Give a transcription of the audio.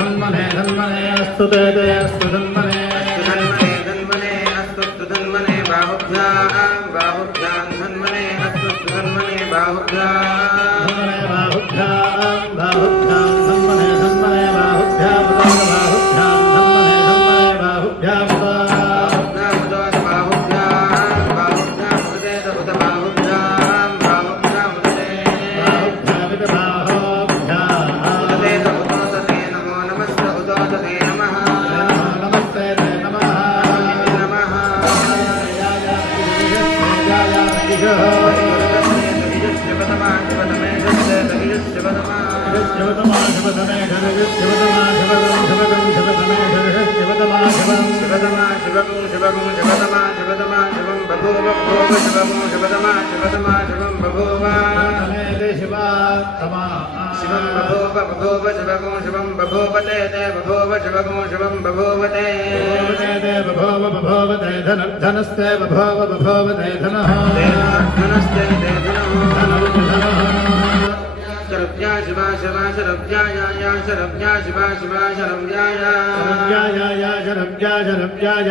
धन्मने धन्मने अस्तु ते अस्तु धन्मने धन्मने अस्तु धन्मने बाहुभ्यां बाहुभ्यां धन्मने अस्तु धन्मने बाहुभ्यां बाहुभ्यां बाहुभ्यां धन्मने धन्मने बाहुभ्यां बाहुभ्यां धन्मने धन्मने बाहुभ्यां धनस्ते बभोवते धनः धनस्ते शरभ्या शिवा शिवा शरभ्याय शरभ्या शिवा शिवा शरभ्याय शरभ्याय